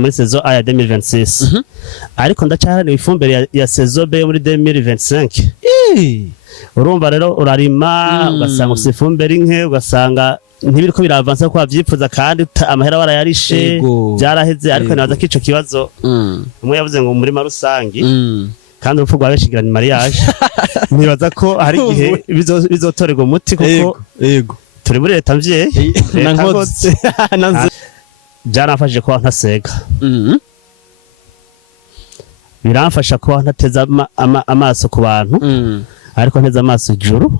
muri saison A ya 2026 ariko ndacyaraniwe ifumbire ya saison B muri 2025 urumva rero urarima ugasanga ufite ifumbire nke ugasanga ntibiriko biravansa ko bavyifuza kandi amahera barayarishe byaraheze ariko naza kico kibazo umwe yavuze ngo umurima rusangi kandi urupfu rwa benshi ni mariage nibaza ko hari igihe bizotorerwa umuti kuko turi muri leta mvye byaramfashije kuba ntasega biramfasha kuba ntateza amaso ku bantu ariko nteza amaso ijuru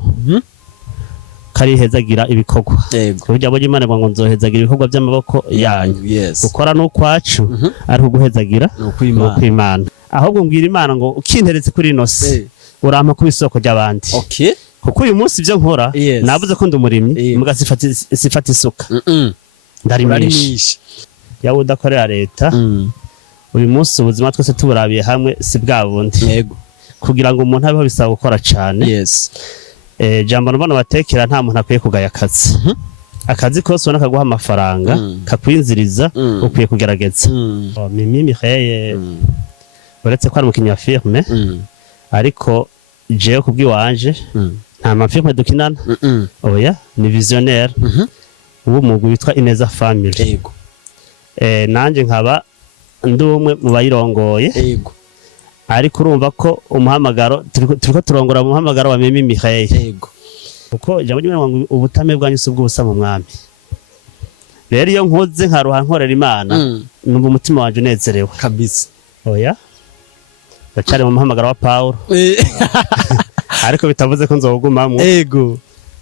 karihezagira ibikorwa burya bo Imana ngo nzohezagira ibikorwa by'amaboko yanyu gukora no kwacu ariko guhezagira no kwimana ahubwo mbwira Imana ngo ukinteretse kuri nose urampa ku isoko ry'abandi kuko uyu munsi byo nkora navuze ko ndumurimyi mugasifata isuka ndarimisha yawe udakorera leta uyu munsi ubuzima twese tuburabiye hamwe si bwa bundi kugira ngo umuntu abeho bisaba gukora cyane jambo nabona batekera nta muntu akwiye kugaya akazi kose ubona kaguha amafaranga kakwinziriza ukwiye kugerageza Mimi Mireille uretse ko ari umukinnyi wa filme ariko jewe kubwiwanje nta mafilme dukinana oya ni visionnaire w'umugwi witwa Ineza Family nanje nkaba ndumwe mu bayirongoye ariko urumva ko umuhamagaro turiko turongora mu muhamagaro wa Mimi Mireille kuko ijambo ry'Imana ubutame bwanyu subw'ubusa mu mwami rero iyo nkoze nkaruha nkorera Imana numva umutima wanje unezerewe kabisa oya bacari mu muhamagaro wa Paulo ariko bitavuze ko nzogumamwe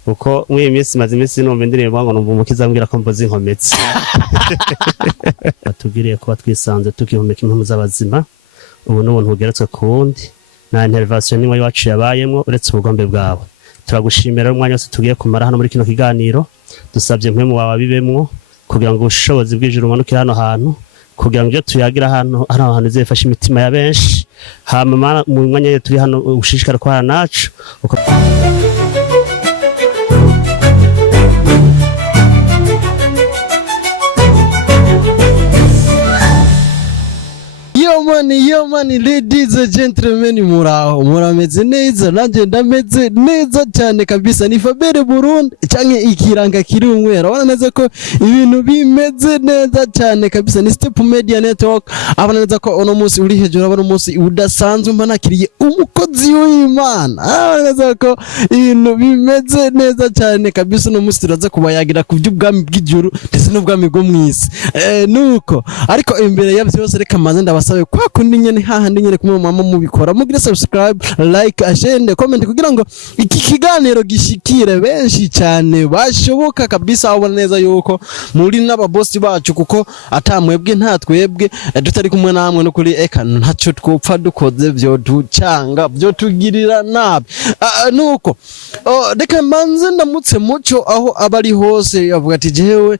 kuko mwiye imisi maze imisi numva indirimbo ngo numva umukiza ambwira ko mboze inkometse batugiriye kuba twisanze tukihumeka impemu z'abazima ubu n'ubuntu bugeretswe ku wundi na intervention nimwe yacu yabayemwo uretse ubugombe bwawe turagushimira umwanya wose tugiye kumara hano muri kino kiganiro dusabye impemu wawe bibemwo kugira ngo ubushobozi bw'ijuru bumanukire hano hantu kugira ngo ibyo tuyagira hano hantu zifasha imitima ya benshi hama mu mwanya turi hano ushishikara kwa nacu Yo mani ladies and gentlemen murameze neza nanje ndameze neza cyane kabisa ni Fabere Burundi canke ikiranga kiri umwera wana neza ko ibintu bimeze neza cyane kabisa ni Step Media Network abana neza ko ono munsi uri hejuru abana munsi udasanzwe mba nakiriye umukozi w'Imana abana neza ko ibintu bimeze neza cyane kabisa no munsi turaza kubayagira ku by'ubwami bw'ijuru ndetse n'ubwami bwo mwisi nuko ariko imbere ya byose reka manze ndabasabe kwa kundi nyene hahandi nyene kumwe mama mubikora mugire subscribe like share comment kugira ngo iki kiganiro gishikire benshi cyane bashoboka kabisa abona neza yuko muri n'ababosi bacu kuko atamwebwe nta twebwe tutari kumwe namwe no kuri ekana ntaco twopfa dukoze byo ducanga byo tugirira nabi nuko reka manze ndamutse muco aho abari hose yavuga ati jewe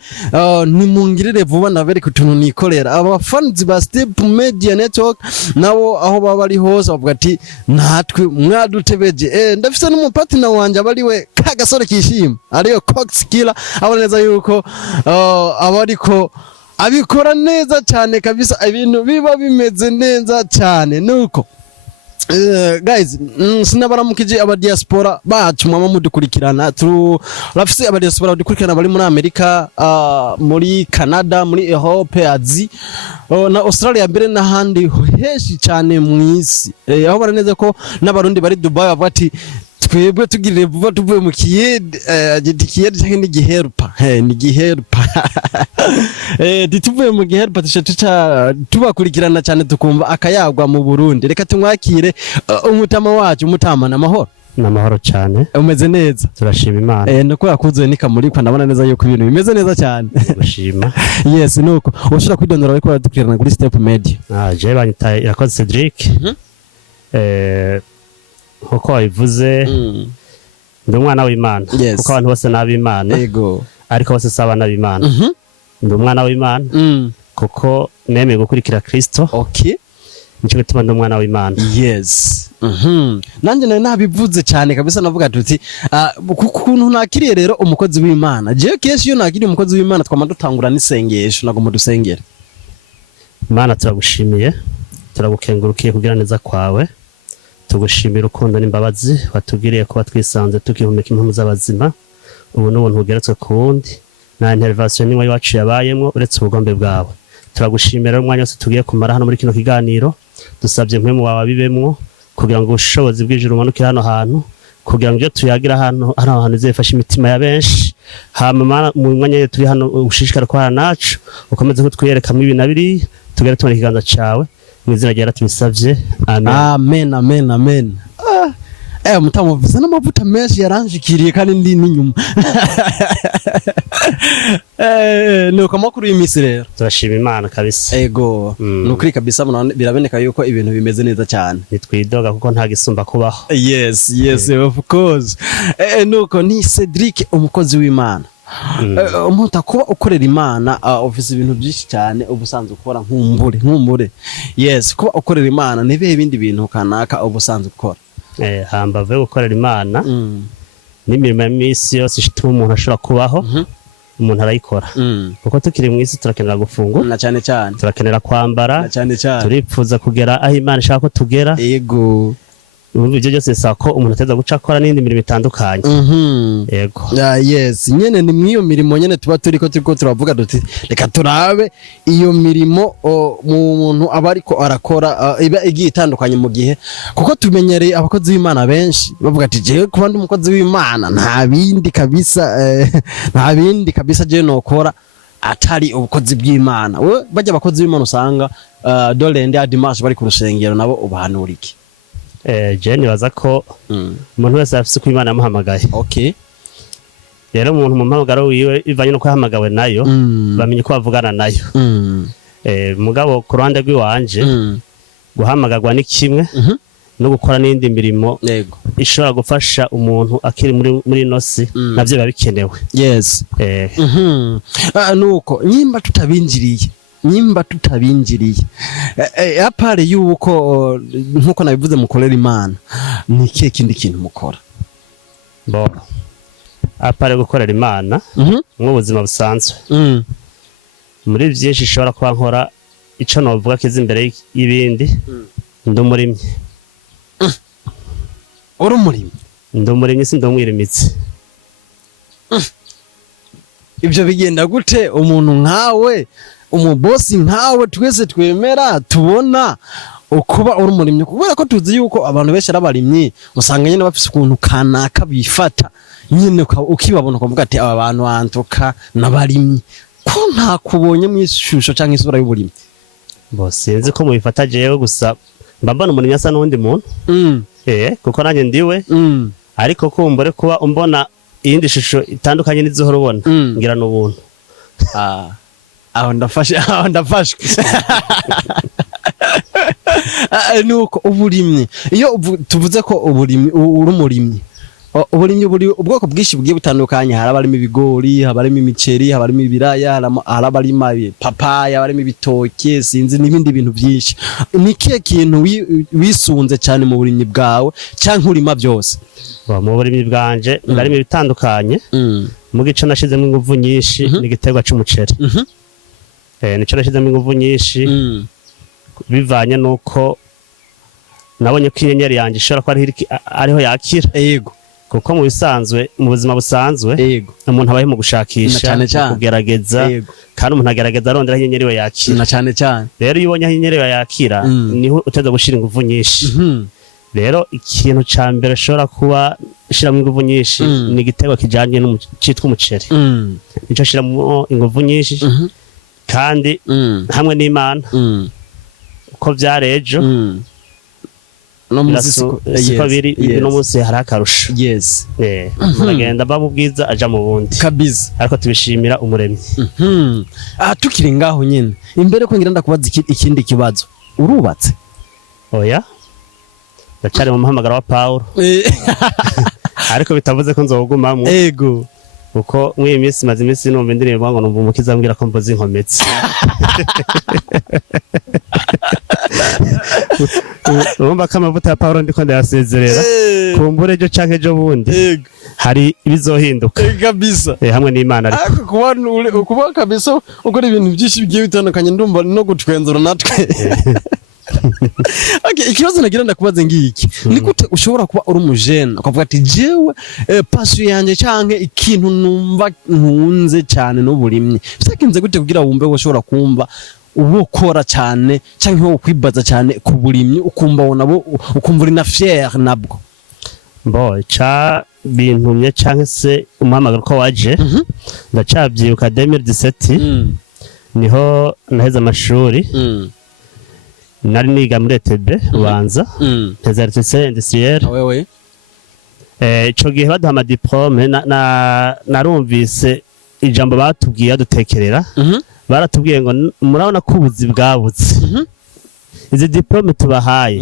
nimungirire vuba navere kutuntu nikorera abafanzi ba Step Media Network nabo aho baba ari hose bavuga ati natwe mwadutebeje ndafise n'umupartner wanje abariwe kagasore kishima ariyo Cox Killer abona neza yuko abariko abikora neza cyane kabisa ibintu biba bimeze neza cyane nuko guys sinabaramukije aba diaspora bacu mama mudukurikirana turafise aba diaspora dukurikirana bari muri Amerika muri Canada muri Europe Azi na Australia mbere n'ahandi heshi cyane mu isi aho baraneze ko n'abarundi bari Dubai bavuga ati twebwe tugirire vuba tuvuye mu kiyede kiyede cyangwa ni giherupa ni giherupa tuvuye mu giherupa tubakurikirana cyane tukumva akayagwa mu Burundi reka tumwakire umutama wacu umutamana amahoro namahoro cyane umeze neza turashima Imana nuko yakuze nikamurikwa ndabona neza yuko ibintu bimeze neza cyane bashima yes nuko ushobora kwidondora ariko baradukurikirana kuri Step Media je banyita Irakoze Cedric kuko wabivuze ndi umwana w'Imana kuko abantu bose n'ab'Imana ariko bose sabana b'Imana ndi umwana w'Imana kuko nemeye gukurikira Kristo nico gituma ndi umwana w'Imana nanje nabivuze cyane kabisa navuga tuti kukuntu nakiriye rero umukozi w'Imana je keshi yo nakiriye umukozi w'Imana twama dutangura n'isengesho nago mudusengera Mana turagushimiye turagukengurukiye kugira neza kwawe tugushimira urukundo n'imbabazi watugiriye kuba twisanze tukihumeka impamvu z'abazima ubu n'ubuntu bugeretswe ku wundi nta intervention n'imwe yacu yabayemo uretse ubugombe bwawe turagushimira umwanya wose tugiye kumara hano muri kino kiganiro dusabye mpemu wawe abibemwo kugira ngo ubushobozi bw'ijuru umanukire hano hantu kugira ngo ibyo tuyagira hano hantu zifashe imitima ya benshi hama mu mwanya turi hano ushishikara kwa nacu ukomeze kutwiyereka mu ibi na biri tugere tubona ikiganza cawe mu izina rya tubisavye amen amen amen mutamuvuze n'amavuta menshi yaranjikiriye kandi ndi n'inyuma nuko amakuru y'imisi rero turashima Imana kabisa ego nukuri kabisa biraboneka yuko ibintu bimeze neza cyane nitwidoga kuko nta gisumba kubaho yes of course nuko ni Cedric umukozi w'Imana umuntu akuba ukorera Imana ofisi ibintu byinshi cyane ubusanzwe ukora nkumbure yes kuba ukorera Imana nibihe bindi bintu kanaka ubusanzwe ukora hambave gukorera Imana n'imirimo y'imisi yose ishituma umuntu ashobora kubaho umuntu arayikora kuko tukiri mu isi turakenera gufungura na cyane turakenera kwambara turipfuza kugera aho Imana ishaka ko tugera yego ibyo byose bisaba ko umuntu ateza guca akora n'indi mirimo itandukanye yego yes nyene ni mwiyo mirimo nyene tuba turiko turavuga duti reka turabe iyo mirimo mu muntu aba ariko arakora iba igiye itandukanye mu gihe kuko tumenyereye abakozi b'Imana benshi bavuga ati jewe kuba ndi umukozi w'Imana nta bindi kabisa je nokora atari ubukozi bw'Imana we bajya abakozi b'Imana usanga dole ndi Dimanche bari ku rusengero nabo ubahanuriki Jenny baza ko umuntu wese afise ko Imana yamuhamagaye okay rero umuntu mu mpamagaro wiwe ivanye no kwahamagawe nayo bamenye ko bavugana nayo mugabo ku ruhande rw'iwanje guhamagarwa ni kimwe no gukora n'indi mirimo ishobora gufasha umuntu akiri muri nosi navyo biba bikenewe yes nuko nyimba tutabinjiriye apare yuko nkuko nabivuze mukorera Imana ni kihe kindi kintu mukora apare gukorera Imana nk'ubuzima busanzwe muri byinshi ishobora kuba nkora ico novuga kiza imbere y'ibindi ndumurimye ndumurimye si ndumwirimitse ibyo bigenda gute umuntu nkawe umubosi nkawe twese twemera tubona ukuba uri umurimyi kubera ko tuzi yuko abantu benshi arabarimyi usanga nyene bafise ukuntu kanaka bifata nyene ukibabona ukavuga ati aba bantu antuka nabarimyi ko nta kubonye mu ishusho canke isura y'uburimyi sinzi ko mubifata jewe gusa mbambona umurimyi asa n'undi muntu kuko nanjye ndiwe ariko kumbure kuba umbona iyindi shusho itandukanye n'izohora ubona ngira n'ubuntu aho ndafashwe nuko uburimyi iyo tuvuze ko uburimyi uri umurimyi uburimyi buri ubwoko bwinshi bugiye butandukanye harabarimo ibigori habarimo imiceri habarimo ibiraya harabarimo papaya habarimo ibitoke sinzi n'ibindi bintu byinshi ni kihe kintu wisunze cyane mu burimyi bwawe cyangwa urima byose mu burimyi bwanje ndarimo ibitandukanye mu gice nashizemo ingufu nyinshi n'igiterwa c'umuceri nico nashizemo ingufu nyinshi bivanye nuko nabonye ko inyenyeri yanje ishobora ko ariho yakira yego kuko mu bisanzwe mu buzima busanzwe umuntu abaye mu gushakisha kugerageza kandi umuntu agerageza arondera inyenyeri we yakira na cyane rero iyo ubonye inyenyeri we yakira niho uteza gushira ingufu nyinshi rero ikintu ca mbere ushobora kuba shiramo ingufu nyinshi ni igiterwa kijanye n'icitwa umuceri nico shiramo ingufu nyinshi kandi hamwe n'Imana uko vyarejo siko biri no munsi hari akarusho muragenda mba mu bwiza aja mu bundi kabisa ariko tubishimira umuremyi tukiri ngaho nyene imbere ko ngira ndakubaza ikindi kibazo urubatse oya ndacari mu muhamagaro wa Paulo ariko bitavuze ko nzogumamwo ego uko mwiyi minsi maze iminsi numva indirimbo ngo numva umukiza ambwira ko mboze inkometse urumva ko amavuta ya Paulo ndiko ndayasezerera kumbure ejo canke ejo bundi hari ibizohinduka kabisa hamwe n'Imana ariko kuba kabisa ukora ibintu byinshi bigiye bitandukanye ndumva no gutwenzura natwe. Okay, ikibazo nagira ndakubaze ngiki ni gute ushobora kuba uri umujene ukavuga ati jewe passion yanje canke ikintu numva ntunze cyane n'uburimyi byakinze gute kugira wumve ushobora kumva ubukora cyane canke wo kwibaza cyane ku burimyi ukumva nabo ukumva uri na fier nabwo mbo cha bintumye canke se umuhamagaro ko waje ndacabyiuka 2017 niho naheza amashuri nari niga muri ETB ubanza ntezaretse industriel wewe ico gihe baduha ama diplome narumvise ijambo batubwiye dutekerera baratubwiye ngo murabona ko ubuzi bwabuze izi diplome tubahaye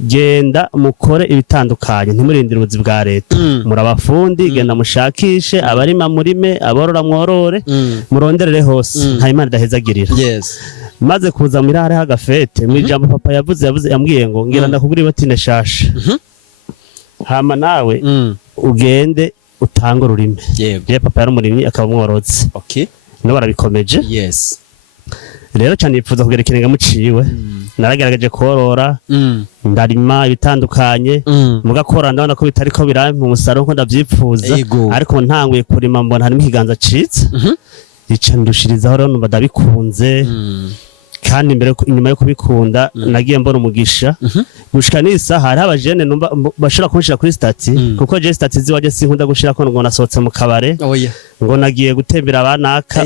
genda mukore ibitandukanye ntimurindire ubuzi bwa leta murabafundi genda mushakishe abarima murime aborora mworore muronderere hose nta Imana idahezagirira maze kuza muri hare hagafete mu ijambo papa yavuze yambwiye ngo ngira ndakugura ibotine shasha hama nawe ugende utanga ururime je papa yari umurimyi akaba umworozi no barabikomeje rero cyane yipfuza kugera ikirenga muciwe naragerageje korora ndarima ibitandukanye mugakora ndabona ko bitari ko birampa umusaruro nko ndavyipfuza ariko ntanguye kurima mbona harimo ikiganza citse ica ndushirizaho rero numva ndabikunze kandi inyuma yo kubikunda nagiye mbona umugisha gushika n'isaha hari abajene numva bashobora kunshira kuri stati kuko je stati ziwaje sinkunda gushira ko ngo nasohotse mu kabare ngo nagiye gutembera abanaka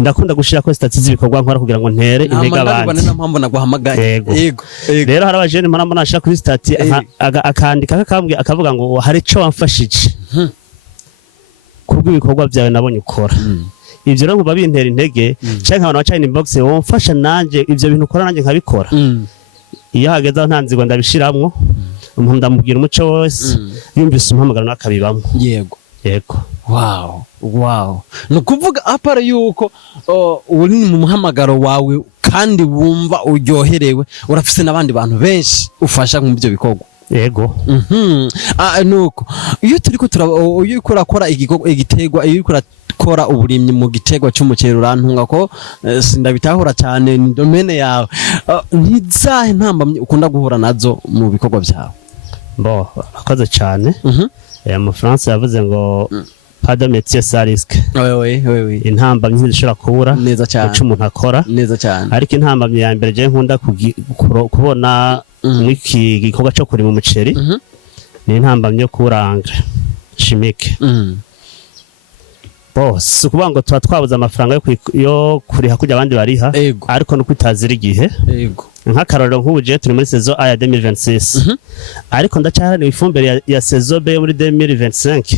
ndakunda gushira ko stati z'ibikorwa nkora kugira ngo ntere intega abandi rero hari abajene mbona ashira kuri stati akandika akavuga ngo hari ico wamfashije kubwo ibikorwa byawe nabonye ukora ivyo rero kuba bintera intege canke abantu bacana inbox womfasha nanje ivyo bintu ukora nanje nkabikora iyo hageze aho ntanzirwa ndabishiramwo umuntu ndamubwira umuco wose yumvise umuhamagaro nakabibamwo yego wow nukuvuga apara yuko uri mu muhamagaro wawe kandi wumva uryoherewe urafise n'abandi bantu benshi ufasha mu byo bikorwa yego nuko iyo turiko iyo urakora igitegwa iyo urakora uburimyi mu gitegwa cy'umuceri urantunga ko sindabitahura cyane ni domaine yawe ntizahe ntambamye ukunda guhura nazo mu bikorwa byawe bo akoze cyane mu France yavuze ngo pas de métier sans risque intambamye ntishobora kubura neza cyane uco umuntu akora neza cyane ariko intambamye ya mbere je nkunda kubona mwiki gikorwa cyo kurima umuceri ni intambamye yo kuranga chimique boss ukuvuga ngo tuba twabuze amafaranga yo kuriha kujya abandi bariha ariko no kwitazira igihe nk'akarorero nk'ubu je turi muri saison A ya 2026 ariko ndacyarana ifumbire ya saison B muri 2025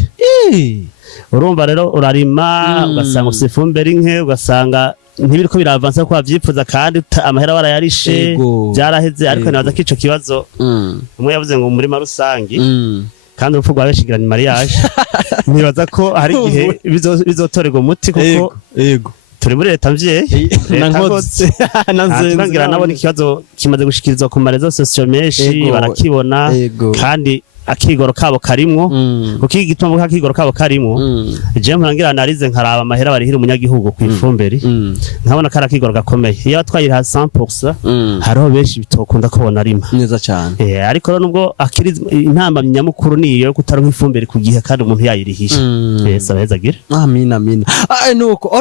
urumva rero urarima ugasanga ufite ifumbire nke ugasanga ntibiriko biravansa ko bavyifuza kandi amahera barayarishe byaraheze ariko nabaza kico kibazo umwe yavuze ngo muri rusangi kandi urupfu rwa benshi ni mariage nibaza ko hari igihe bizotorerwa umuti kuko turi muri leta mvyeyi nangira nabona ikibazo kimaze gushikirizwa ku marezo social menshi barakibona kandi akigoro kabo karimwo kuko igituma muka akigoro kabo karimwo je mpangira analize nkaraba amahera barihira umunyagihugu ku ifumberi nkabona kara akigoro gakomeye iyo atwayira 100% hariho benshi bitokunda kubona rima neza cyane ariko nubwo akiri intamba nyamukuru niyo yo kutaronka ifumberi ku gihe kandi umuntu yayirihisha sabezagira amina nuko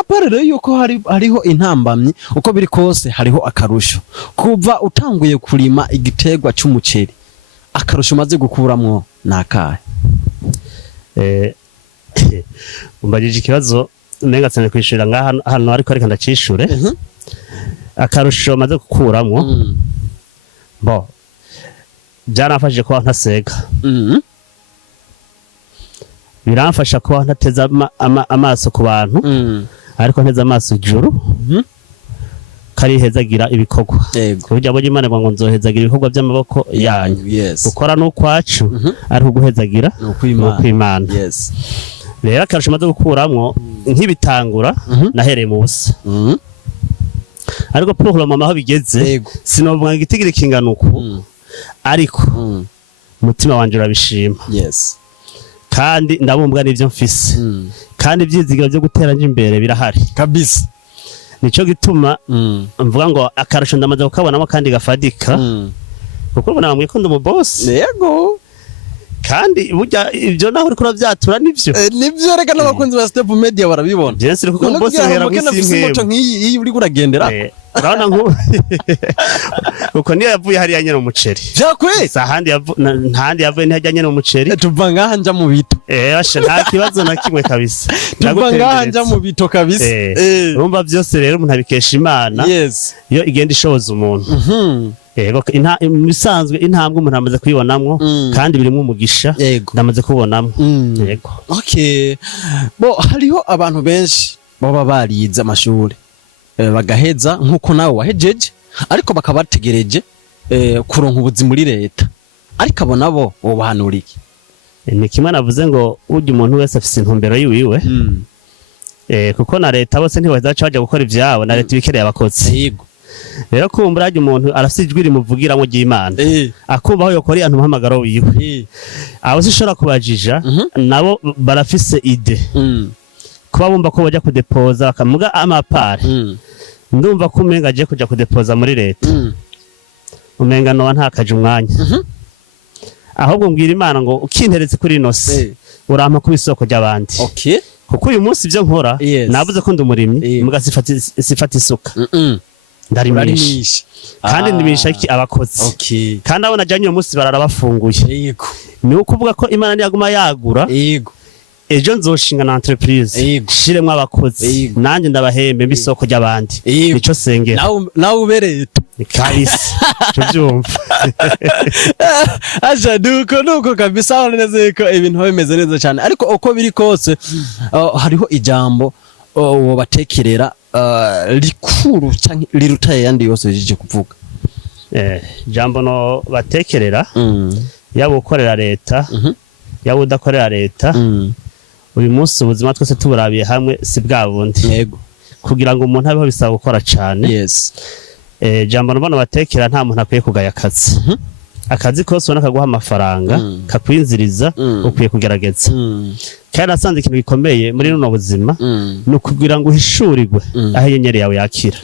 aparere yuko hariho intambamyi uko biri kose hariho akarusho kuva utanguye kurima igitegwa cy'umuceri akarusho maze gukuramwo nakaye umbajije ikibazo nenga cyane kwishura ngaha hano ariko reka ndacishure akarusho maze gukuramwo bo byanafashije kuba ntasega biramfasha kuba ntateza amaso ku bantu ariko nteza amaso ijuru karihezagira ibikorwa burya bo Imana ngo nzohezagira ibikorwa by'amaboko yanyu gukora no kwacu ari uguhezagira no kwimana rero akarusho maze gukuramwo nk'ibitangura nahereye mu busa ariko problem mama aho bigeze sinovuga igitigire kinganuko ariko mutima wanje urabishima kandi ndabumbwa n'ivyo mfise kandi ivyizigiro byo guteranya imbere birahari kabisa. Nico gituma mvuga ngo akarusho ndamaze kukabonamo kandi gafadika kuko ubona bamwe ko ndumu boss yego kandi burya ivyo naho uriko uravyatura nivyo reka n'abakunzi ba Step Media barabibona Jensi kuko boss hera musimwe nk'iyi uri kuragendera urabona nko uko niyo yavuye hari yanyene umuceri vyakwe sahandi ntandi yavuye ntihajyanye n'umuceri tuva ngaha nja mu bito asha nta kibazo na kimwe kabisa tuva ngaha nja mu bito kabisa urumva byose rero umuntu abikesha Imana iyo igenda ishoboza umuntu yego bisanzwe intambwe umuntu amaze kuyibonamwo kandi birimwe umugisha ndamaze kubonamwo yego. Okay, bo hariho abantu benshi baba barize amashuri bagaheza nkuko nawe wahejeje ariko bakabategereje kuronka ubuzi muri leta ariko abo nabo bobahanuriki. Ni kimwe navuze ngo ujye umuntu wese afise intumbero yiwiwe kuko na leta bose ntibaheza baje gukora ivyabo na leta ibikereye abakozi yego. Rero kumva raje umuntu arasijwe rimuvugira mu ry'Imana akumva aho yokora yantu muhamagaro wiwe abo sishora kubajija nabo barafise ide kuba bumva ko bajya kudepoza bakamuga amapare ndumva ko umenga aje kuja kudepoza muri leta umenga no ntakaje umwanya ahubwo mbwira Imana ngo ukinteretse kuri inose urampa ku isoko ry'abandi. Okay, kuko uyu munsi ivyo nkora navuze ko ndumurimyi muga sifata isuka ndarimisha kandi ndimisha iki abakozi kandi abona janye uyu munsi barara bafunguye ni ukuvuga ko Imana niyaguma yagura ejo nzoshinga na entreprise shiremwe abakozi nanje ndabahembe mbisoko ry'abandi nico sengera nawe ubereye kabisa tuvyumva aja nuko kabisa neza ko ibintu bimeze neza cyane ariko uko biri kose hariho ijambo wobatekerera rikuru cyangwa rirutaye yandi yose jije kuvuga. Jambo no batekerera yaba ukorera leta yaba udakorera leta uyu munsi ubuzima twese tuburabiye hamwe si bwa bundi yego kugira ngo umuntu abeho bisaba gukora cyane. Jambo no batekera nta muntu akwiye kugaya akazi kose ubona kaguha amafaranga kakwinziriza ukwiye kugerageza kandi asanze ikintu gikomeye muri runo buzima no kugira ngo uhishurirwe aho yenyere yawe yakira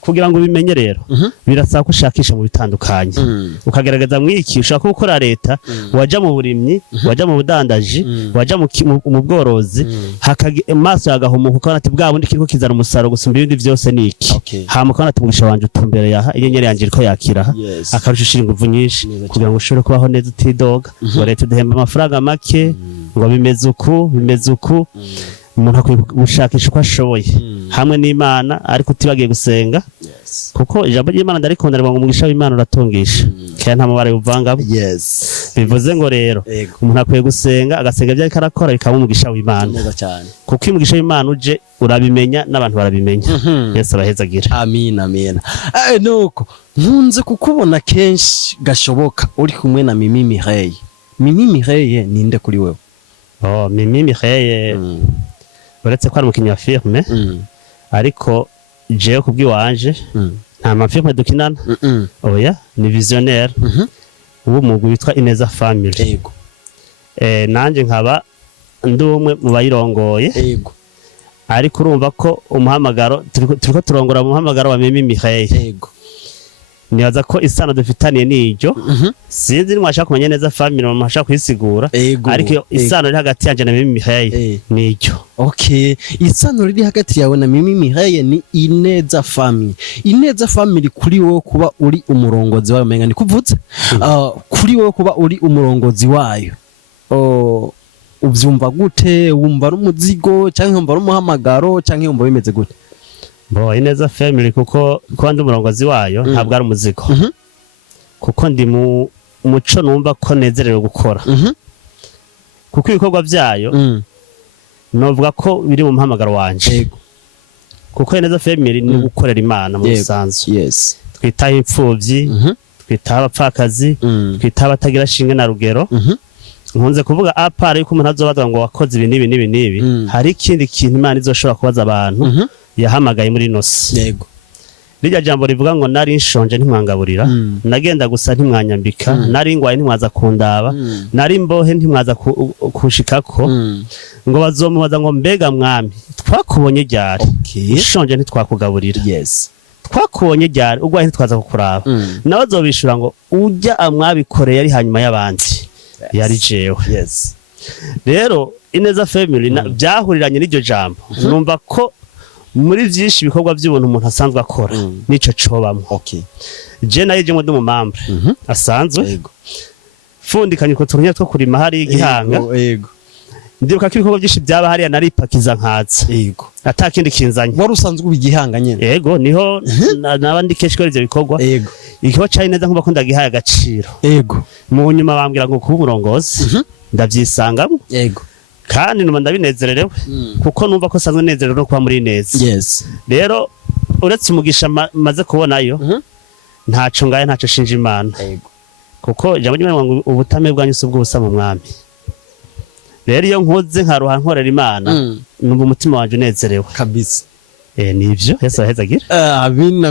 kugira ngo ubimenye rero birasaba ko ushakisha mu bitandukanye ukagerageza mwiki ushaka gukora leta waja mu burimyi waja mu budandaji waja mu bworozi maso yagahumuka ukabona ati bwa bundi kiriko kizana umusaruro gusumba ibindi byose niki hama ukabona ati mugisha wanje utumbere yaha yenyere yanje iriko yakira akarusha inguvu nyinshi kugira ngo ushobore kubaho neza utidoga ngo leta udahemba amafaranga make ngo bimeze uku umuntu akwiye gushakisha uko ashoboye hamwe n'Imana ariko utibagiye gusenga kuko ijambo ry'Imana ndarikunda ngo umugisha w'Imana uratungisha kandi nta mabare uvangamo bivuze ngo rero umuntu akwiye gusenga agasenga ibyo ariko arakora bikaba umugisha w'Imana kuko umugisha w'Imana uje urabimenya n'abantu barabimenya. Yesu abahezagira. Amen. Nuko nkunze kukubona kenshi gashoboka uri kumwe na Mimi Mireille. Mimi Mireille ninde kuri wewe? Mimi Mireille uretse ko ari umukinnyi wa filme ariko jewe kubwiwanje nta mafilme dukinana oya ni visionnaire w'umugwi witwa Ineza Family nanje nkaba ndumwe mu bayirongoye ariko urumva ko umuhamagaro turiko turongora mu muhamagaro wa Mimi Mireille nibaza ko isano dufitaniye n'iryo sinzi nimwashaka kumenya Neza Family mwashaka kwisigura ariko isano riri hagati yanje na Mimi Mireille n'iryo. Okay, isano riri hagati yawe na Mimi Mireille ni Ineza Family. Ineza Family kuri wowe kuba uri umurongozi wayo menga nikuvuze kuri wowe kuba uri umurongozi wayo uvyumva gute? Wumva ari umuzigo cyangwa wumva ari umuhamagaro cyangwa wumva bimeze gute? Ineza Family kuko ndi umurongozi wayo ntabwo ari umuzigo kuko ndi mu muco numva ko nezerewe gukora kuko ibikorwa byayo novuga ko biri mu muhamagaro wanje kuko Ineza Family ni gukorera Imana mu busanzwe twitaho imfuvyi twitaho abapfakazi twitaho abatagira shinge na rugero nkunze kuvuga apara yuko umuntu azobaza ngo wakoze ibi nibi hari ikindi kintu Imana izoshobora kubaza abantu yahamagaye muri nosi rijya jambo rivuga ngo nari nshonje ntimwangaburira nagenda gusa ntimwanyambika nari ngwaye ntimwaza kundaba nari mbohe ntimwaza kushikako ngo bazomubaza ngo mbega mwami twakubonye ryari nshonje ntitwakugaburira twakubonye ryari ugwaye ntitwaza kukuraba nawe azobishura ngo ujya amwabikoreye ari hanyuma y'abandi yari jewe rero Ineza Family byahuriranye n'iryo jambo numva ko muri byinshi ibikorwa by'ubuntu umuntu asanzwe akora nico cobamwe je naye je mu membre asanzwe fundikanye ko turunya two kurima hari igihanga ndibuka ko ibikorwa byinshi byaba hariya naripakiza nkaza atakindi kinzanye wari usanzwe ubigihanga nyene niho nabandi kenshi ko ivyo bikorwa ikiho cya Ineza nkuba kunda gihaye agaciro mu nyuma bambwira ngo kuba umurongozi ndavyisangamo kandi numa ndabinezererewe kuko numva ko sanzwe nezerewe no kuba muri Ineza rero uretse umugisha maze kubonayo ntaco ngaye ntaco shinja Imana kuko jambo ry'Imana ngo ubutame bwanyu subwubusa mu mwami rero iyo nkoze nkaruha nkorera Imana numva umutima wanje unezerewe kabisa nivyo Yesu ahezagira amina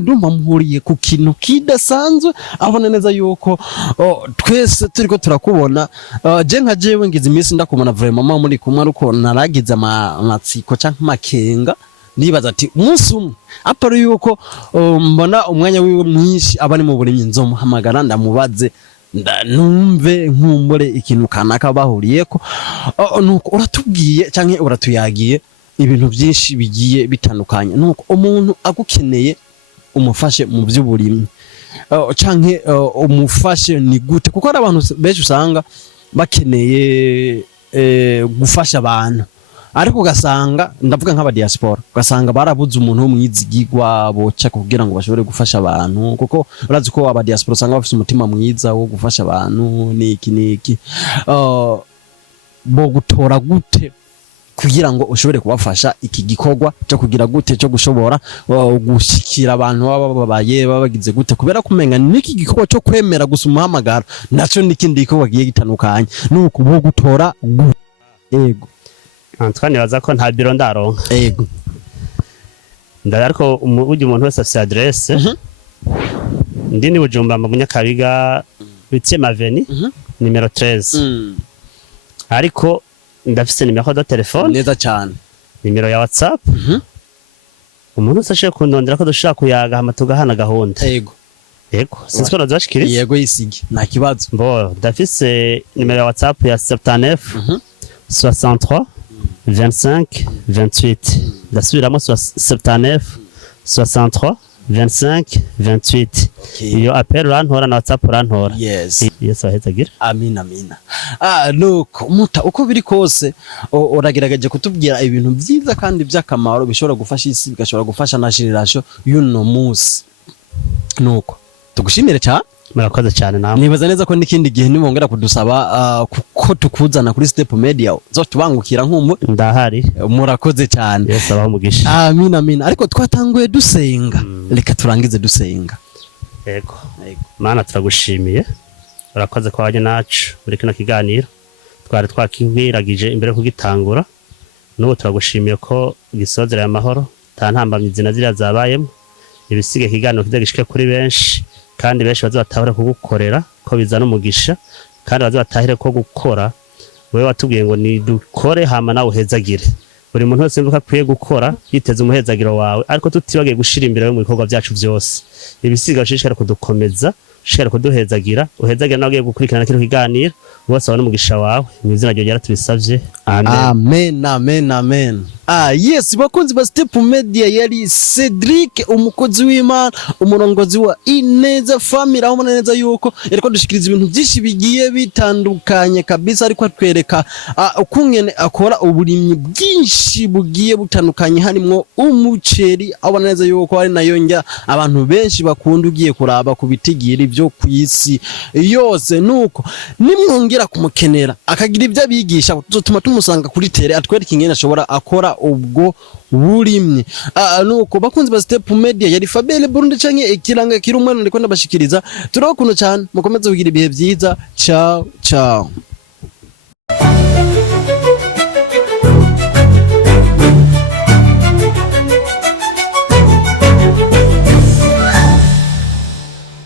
ndumva muhuriye ku kintu kidasanzwe abona neza yuko twese turiko turakubona je nka jewe ngize iminsi ndakubona vraiment mama muri kumwe ruko naragize amatsiko canke makenga nibaza ati umunsi umwe aparo yuko mbona umwanya wiwe mwinshi abari mu burimyi nzomuhamagara ndamubaze numve nkumbure ikintu kanaka bahuriyeko nuko uratubwiye canke uratuyagiye ibintu byinshi bigiye bitandukanye nuko umuntu agukeneye umufashe mu by'uburimyi canke umufashe ni gute kuko ari abantu benshi usanga bakeneye gufasha abantu ariko ugasanga ndavuga nk'aba diaspora ugasanga barabuze umuntu w'umwizigirwa boca kugira ngo bashobore gufasha abantu kuko urazi ko aba diaspora usanga bafite umutima mwiza wo gufasha abantu niki bo gutora gute kugira ngo ushobore kubafasha iki gikorwa cyo kugira gute cyo gushobora gushikira abantu bababaye babagize gute kubera kumenga niki gikorwa cyo kwemera gusumuhamagara naco nikindi gikorwa giye gitandukanye nuko bo gutora Antoine baza ko nta biro ndaronka ariko ujye umuntu wese afite adresse ndi ni Bujumbura mu Nyakabiga bitse Maveni numero 13 ariko ndafise nimero de telefone neza cyane nimero ya WhatsApp umuntu usashe kundondera ko dushaka kuyaga hama tugahana gahunda sinzi ko nazashikiriza yisigi nta kibazo ndafise nimero ya WhatsApp ya 79 63 25 28 ndasubiramo 79 63 25 28 iyo appel rantora na WhatsApp rantora Yesu ahezagira amina nuko muta uko biri kose uragerageje kutubwira ibintu byiza kandi by'akamaro bishobora gufasha isi bigashobora gufasha na generation y'uno munsi nuko tugushimire cyane murakoze cyane namwe nibaza neza ko n'ikindi gihe nimongera kudusaba kuko tukuzana kuri Step Media zotubangukira nk'umu ndahari murakoze cyane Yesu abaho umugisha amina ariko twatanguye dusenga reka turangize dusenga Mana turagushimiye urakoze kwa waje nacu muri kino kiganiro twari twakingiragije imbere kugitangura n'ubu turagushimiye ko gisozera amahoro ntambamye izina zira zabayemo ibisige kiganiro kidagishike kuri benshi kandi benshi bazatahura kugukorera ko bizana umugisha kandi bazatahire ko gukora wewe watubwiye ngo ni dukore hama nawe uhezagire buri muntu wese mvuka kwiye gukora yiteze umuhezagiro wawe ariko tutibagiye gushira imbere mu bikorwa byacu byose ibisiga ushishikara kudukomeza ushishikara kuduhezagira uhezagira nawe gukurikirana kino kiganiro bose abone umugisha wawe mu izina ryo tubisavye amen yes bakunzi ba Step Media yari Cedric umukozi w'Imana umurongozi wa Ineza Family aho mona neza yuko yariko dushikiriza ibintu byinshi bigiye bitandukanye kabisa ariko atwereka ukungene akora uburimyi bwinshi bugiye butandukanye harimo umuceri abona neza yuko ari nayo njya abantu benshi bakunda ugiye kuraba kubitigira ibyo kwisi yose nuko nimwongera kumukenera akagira ibyo abigisha tuzotuma tumusanga kuri tere atwereka ingene ashobora akora ubwo burimye nuko bakunzi ba Step Media yari Fabele Burundi canke ikiranga kiri umwana ndiko ndabashikiriza turakuno cyane mukomeze kugira ibihe byiza ciao